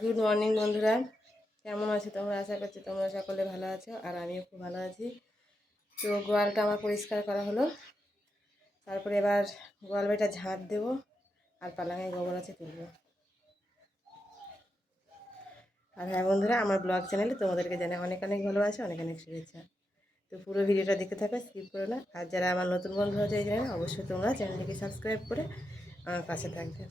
Good morning বন্ধুরা, কেমন আছো তোমরা? আশা করছি তোমরা সকলে ভালো আছো, আর আমিও খুব ভালো আছি। তো গোয়ালটা আমার পরিষ্কার করা হলো, তারপরে এবার গোয়াল বাড়িটা ঝাঁট দেবো আর পালাঙে গোবর আছে তুলবো। আর হ্যাঁ বন্ধুরা, আমার ব্লগ চ্যানেলে তোমাদেরকে জানাই অনেক অনেক ভালোবাসা, অনেক অনেক শুভেচ্ছা। তো পুরো ভিডিওটা দেখতে থাকো, স্কিপ করো না। আর যারা আমার নতুন বন্ধু আছে এই চ্যানেলে, অবশ্যই তোমরা চ্যানেলটিকে সাবস্ক্রাইব করে আমার পাশে থাকবে।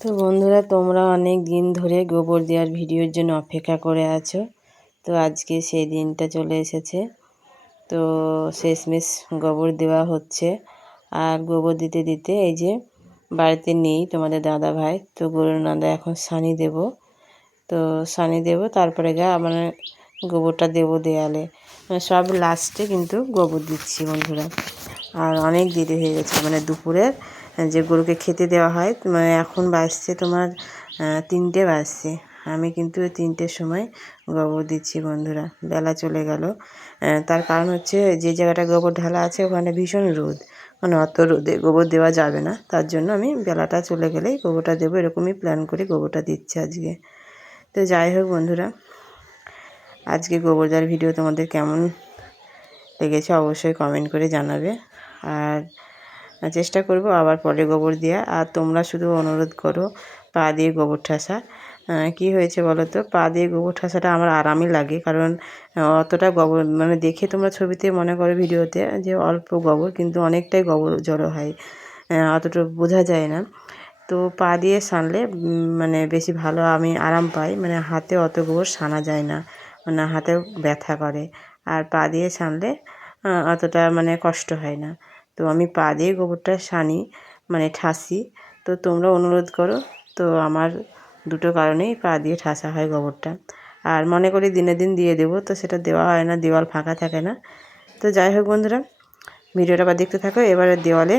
তো বন্ধুরা, তোমরা অনেক দিন ধরে গোবর দেওয়ার ভিডিওর জন্য অপেক্ষা করে আছো। তো আজকে সেই দিনটা চলে এসেছে। তো শেষমেশ গোবর দেওয়া হচ্ছে। আর গোবর দিতে দিতে এই যে বাড়িতে নেই তোমাদের দাদা ভাই, তো গরুর নাদা এখন সানি দেব। তো সানি দেব, তারপরে মানে গোবরটা দেবো দেয়ালে। মানে সব লাস্টে কিন্তু গোবর দিচ্ছি বন্ধুরা। আর অনেক দেরি হয়ে গেছে, মানে দুপুরে যে গরুকে খেতে দেওয়া হয়, মানে এখন বাজছে তোমার 3টে বাজছে। আমি কিন্তু 3টের সময় গোবর দিচ্ছি বন্ধুরা। বেলা চলে গেল। তার কারণ হচ্ছে যে জায়গাটা গোবর ঢালা আছে ওখানে ভীষণ রোদ, মানে অত রোদে গোবর দেওয়া যাবে না। তার জন্য আমি বেলাটা চলে গেলেই গোবরটা দেবো, এরকমই প্ল্যান করে গোবরটা দিচ্ছি আজকে। তো যাই হোক বন্ধুরা, আজকে গোবর দেওয়ার ভিডিও তোমাদের কেমন লেগেছে অবশ্যই কমেন্ট করে জানাবে। আর চেষ্টা করব আবার পরে গোবর দেওয়া। আর তোমরা শুধু অনুরোধ করো পা দিয়ে গোবর ঠাসা। কী হয়েছে বলো তো, পা দিয়ে গোবর ঠাসাটা আমার আরামই লাগে, কারণ অতটা গোবর মানে দেখে তোমরা ছবিতে মনে করো ভিডিওতে যে অল্প গোবর, কিন্তু অনেকটাই গোবর জড়ো হয়, অতটা বোঝা যায় না। তো পা দিয়ে সানলে মানে বেশি ভালো, আমি আরাম পাই। মানে হাতে অত গোবর সানা যায় না, মানে হাতেও ব্যথা করে। আর পা দিয়ে সানলে অতটা মানে কষ্ট হয় না। তো আমি পা দিয়ে গোবরটা সানি, মানে ঠাসি। তো তোমরা অনুরোধ করো। তো আমার দুটো কারণেই পা দিয়ে ঠাসা হয় গোবরটা। আর মনে করি দিনে দিন দিয়ে দেবো, তো সেটা দেওয়া হয় না, দেওয়াল ফাঁকা থাকে না। তো যাই হোক বন্ধুরা, ভিডিওটা আবার দেখতে থাকো। এবারে দেওয়ালে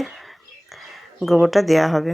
গোবরটা দেওয়া হবে।